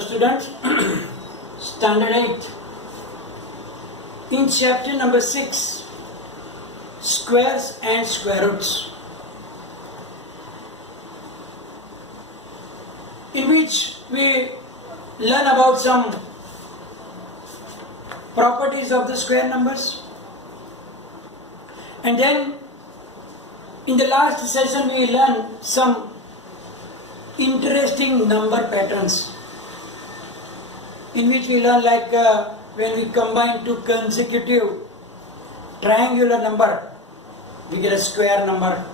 Students, Standard 8, in chapter number 6, Squares and Square Roots, in which we learn about some properties of the square numbers, and then in the last session we learn some interesting number patterns, in which we learn like when we combine two consecutive triangular number, we get a square number.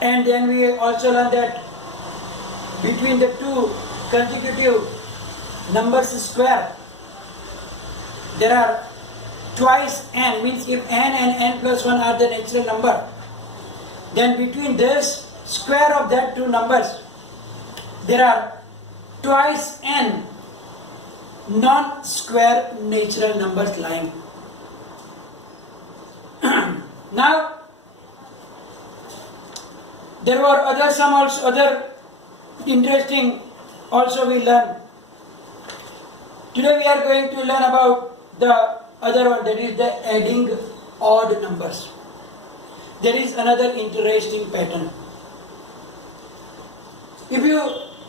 And then we also learn that between the two consecutive numbers square, there are twice n, means if n and n plus 1 are the natural number, then between this square of that two numbers, there are twice n non-square natural numbers lying. Now, there were other interesting also we learn. Today we are going to learn about the other one, that is the adding odd numbers. There is another interesting pattern. If you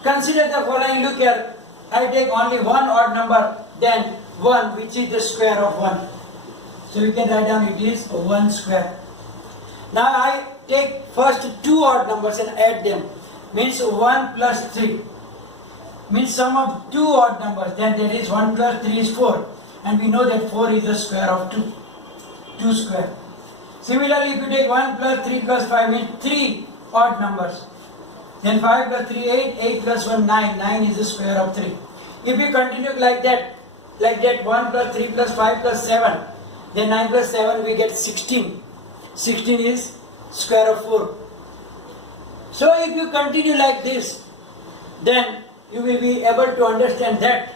consider the following, look here, I take only one odd number, then 1, which is the square of 1. So we can write down it is 1 square. Now I take first two odd numbers and add them, means 1 plus 3, means sum of two odd numbers, then there is 1 plus 3 is 4, and we know that 4 is the square of 2 square. Similarly, if you take 1 plus 3 plus 5, means 3 odd numbers, then 5 plus 3 8, 8 plus 1 9, 9 is the square of 3. If you continue like that 1 plus 3 plus 5 plus 7, then 9 plus 7 we get 16. 16 is square of 4. So if you continue like this, then you will be able to understand that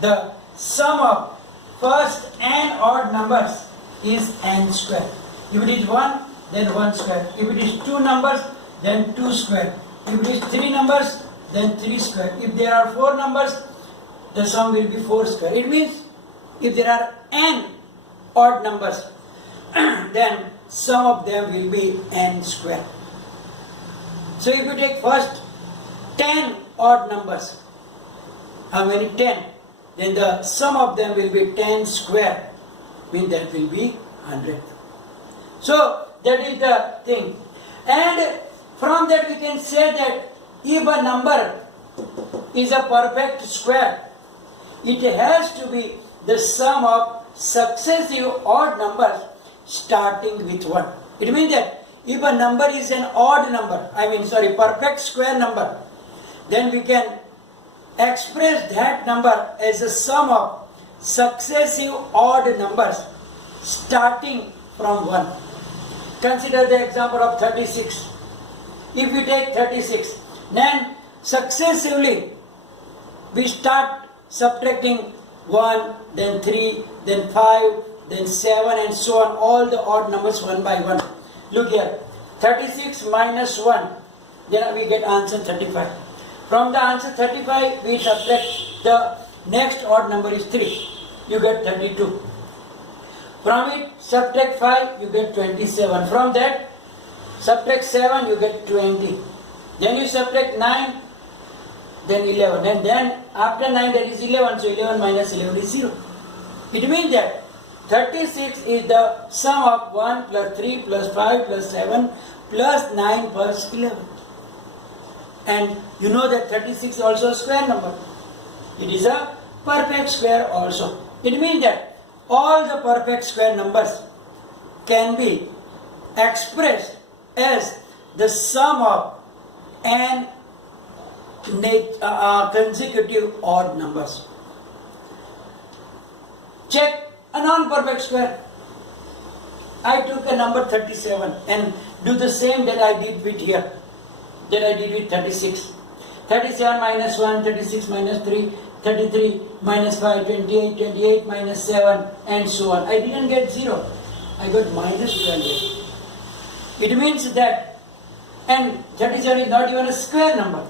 the sum of first n odd numbers is n square. If it is 1, then 1 square. If it is 2 numbers, then 2 square. If it is 3 numbers, then 3 square. If there are 4 numbers, the sum will be 4 square. It means if there are n odd numbers, then sum of them will be n square. So if you take first 10 odd numbers, how many 10? Then the sum of them will be 10 square, means that will be 100. So that is the thing. And from that we can say that if a number is a perfect square, it has to be the sum of successive odd numbers starting with 1. It means that if a number is an odd number, perfect square number, then we can express that number as a sum of successive odd numbers starting from 1. Consider the example of 36. If we take 36, then successively we start subtracting 1, then 3, then 5, then 7 and so on, all the odd numbers one by one. Look here, 36 minus 1, then we get answer 35. From the answer 35, we subtract the next odd number is 3, you get 32. From it, subtract 5, you get 27. From that, subtract 7, you get 20. Then you subtract 9, then 11. And then after 9, that is 11. So 11 minus 11 is 0. It means that 36 is the sum of 1 plus 3 plus 5 plus 7 plus 9 plus 11. And you know that 36 is also a square number. It is a perfect square also. It means that all the perfect square numbers can be expressed as the sum of n consecutive odd numbers. Check a non-perfect square. I took a number 37 and do the same that I did with here, that I did with 36. 37 minus 1, 36 minus 3, 33 minus 5, 28, 28 minus 7 and so on. I didn't get 0. I got minus 200. It means that, and 37 is not even a square number.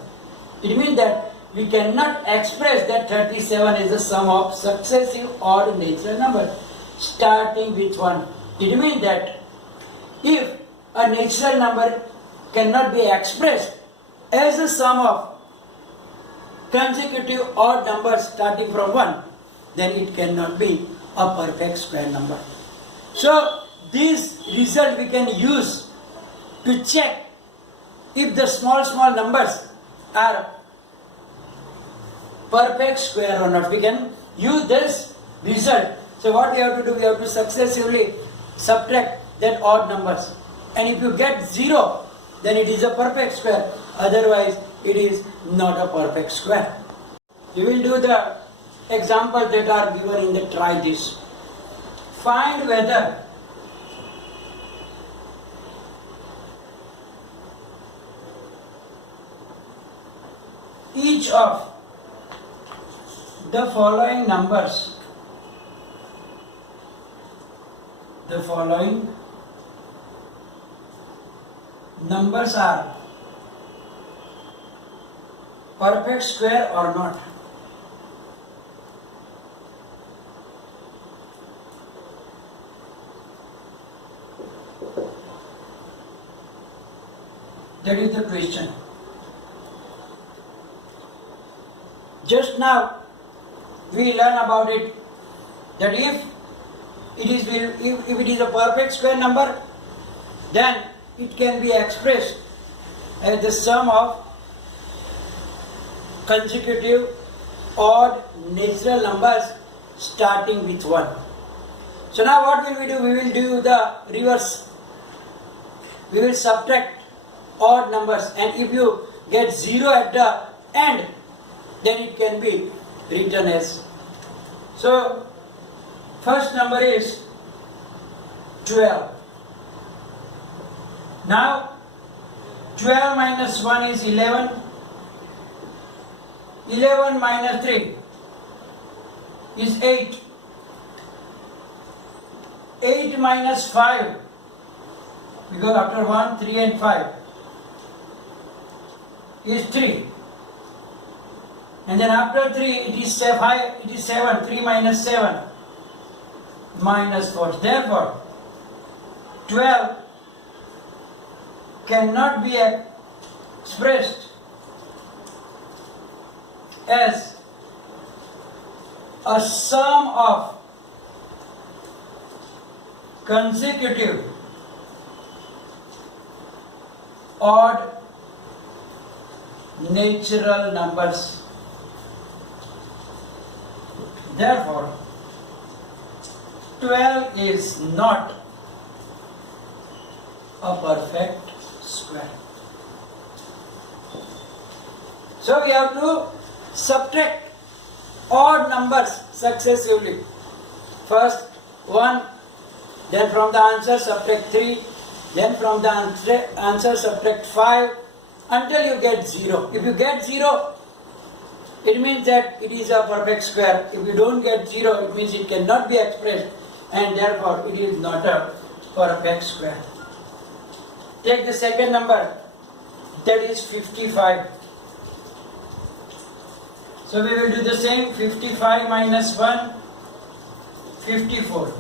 It means that we cannot express that 37 is the sum of successive odd natural numbers starting with 1. It means that if a natural number cannot be expressed as a sum of consecutive odd numbers starting from 1, then it cannot be a perfect square number. So this result we can use to check if the small numbers are perfect square or not. We can use this result. So what we have to do, we have to successively subtract that odd numbers. And if you get 0, then it is a perfect square. Otherwise, it is not a perfect square. We will do the examples that are given in the try this. Find whether each of the following numbers are perfect square or not. That is the question. Just now we learn about it that if it is a perfect square number, then it can be expressed as the sum of consecutive odd natural numbers starting with 1. So now what will we do? We will do the reverse. We will subtract odd numbers, and if you get 0 at the end, then it can be written as. So first number is 12. Now 12 minus 1 is 11. 11 minus 3 is 8. 8 minus 5, because after 1, 3 and 5 is 3. And then after 3 it is 7. 3 minus 7 minus 4. Therefore 12 cannot be expressed as a sum of consecutive odd natural numbers. Therefore 12 is not a perfect square. So we have to subtract odd numbers successively. First 1, then from the answer subtract 3, then from the answer subtract 5 until you get 0. If you get 0, it means that it is a perfect square. If you don't get 0, it means it cannot be expressed, and therefore it is not a perfect square. Take the second number, that is 55. So we will do the same. 55 minus 1, 54.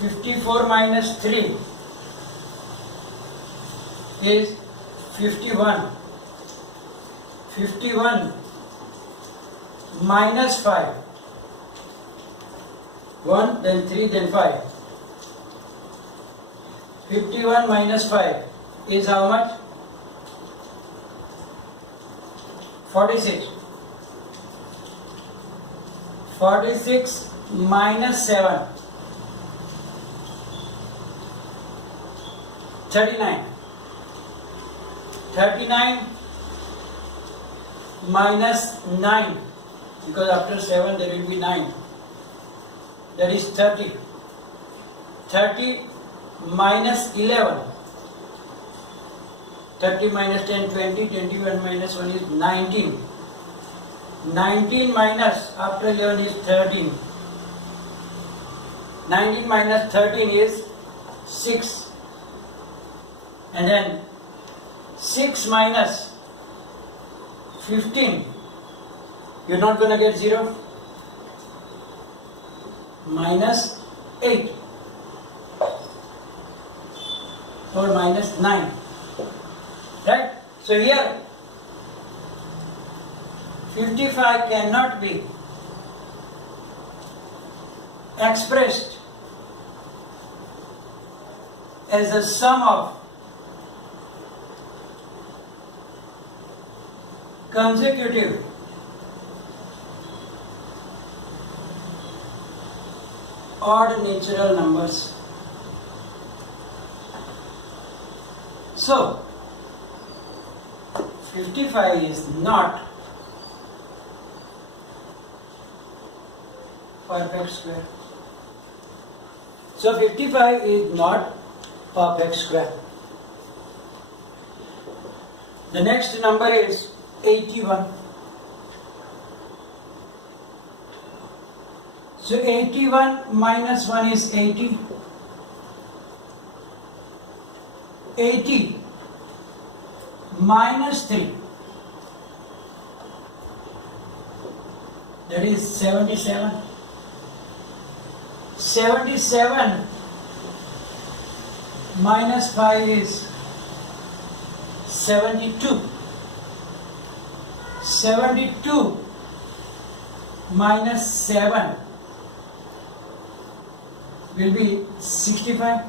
54 minus 3 is 51. 51 minus 5. 1, then 3, then 5. 51 minus 5 is how much? 46. 46 minus 7. 39. 39 minus 9, because after 7 there will be 9. That is 30. 30 minus 11. 30 minus 10, 20. 21 minus 1 is 19. 19 minus after 11 is 13. 19 minus 13 is 6. And then 6 minus 15, you're not going to get 0. Minus 8 or minus 9. Right? So here 55 cannot be expressed as a sum of consecutive odd natural numbers. So 55 is not perfect square. So 55 is not perfect square. The next number is 81. So 81 minus 1 is 80. 80 minus 3, that is 77. 77 minus 5 is 72. 72 minus 7 will be 65.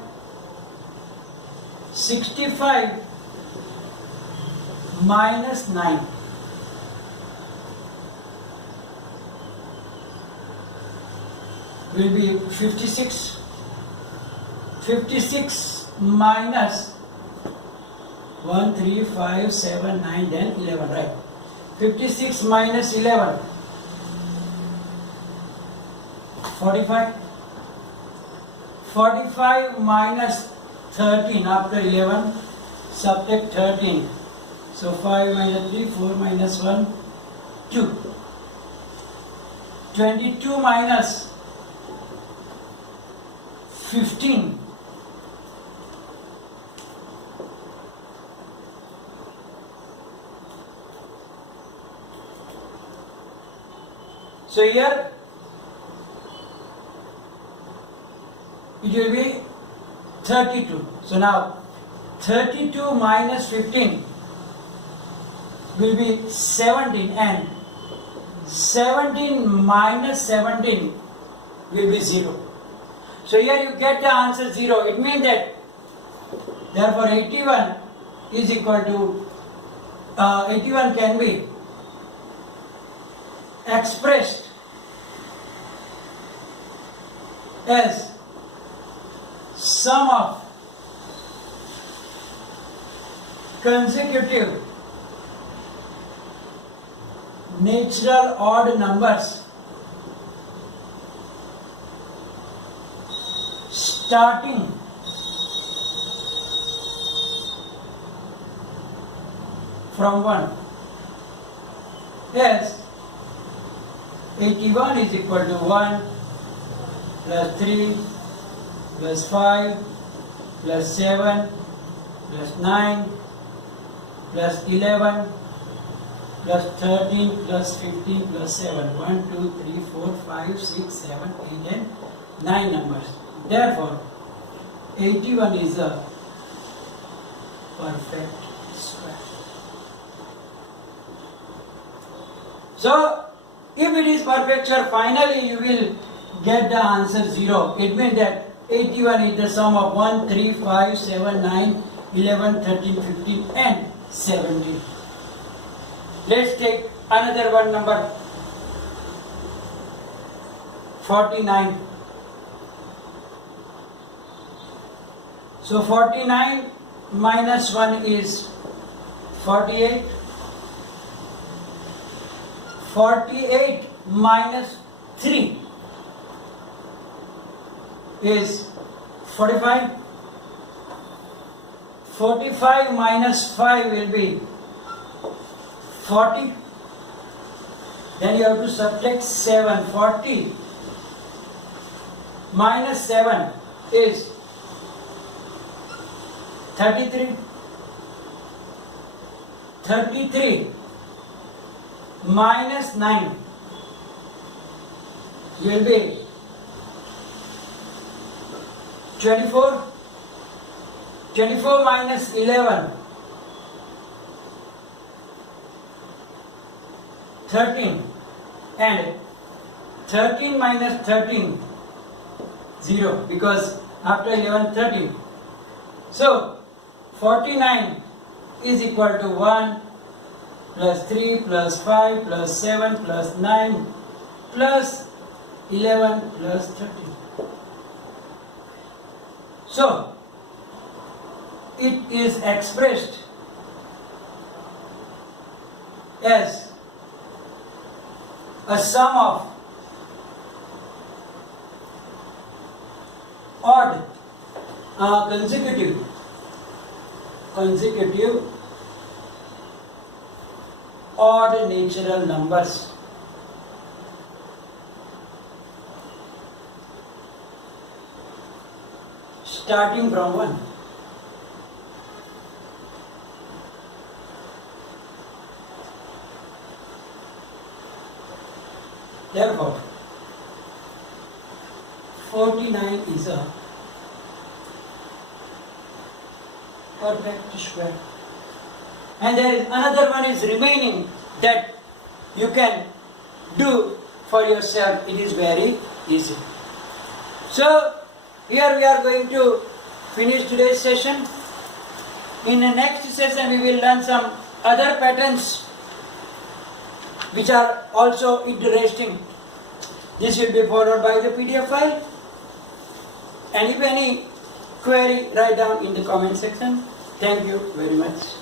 65 minus 9 will be 56. 56 minus 1, 3, 5, 7, 9, then 11, right? 56 minus 11, 45. 45 minus 13, after 11, subtract 13. So 5 minus 3, 4 minus 1, 2. 22 minus 15. So here it will be 32. So now 32 minus 15 will be 17, and 17 minus 17 will be 0. So here you get the answer 0. It means that therefore 81 is equal to 81 can be expressed as sum of consecutive natural odd numbers starting from 1. Yes, 81 is equal to 1 plus 3 plus 5 plus 7 plus 9 plus 11 plus 13 plus 15 plus 7. 1, 2, 3, 4, 5, 6, 7, 8 and 9 numbers. Therefore, 81 is a perfect square. So, if it is perfect square, finally you will get the answer 0. It means that 81 is the sum of 1, 3, 5, 7, 9, 11, 13, 15 and 17. Let's take another one, number 49. So 49 minus 1 is 48. 48 minus 3 is 45. 45 minus 5 will be 40. Then you have to subtract 7. 40 minus 7 is 33. 33 minus 9 will be 24. 24 minus 11, 13, and 13 minus 13, 0, because after 11, 13. So 49 is equal to 1 plus 3 plus 5 plus 7 plus 9 plus 11 plus 13. So it is expressed as a sum of odd consecutive odd natural numbers starting from 1. Therefore, 49 is a perfect square. And there is another one is remaining that you can do for yourself. It is very easy. So, here we are going to finish today's session. In the next session, we will learn some other patterns which are also interesting. This will be followed by the PDF file. And if any query, write down in the comment section. Thank you very much.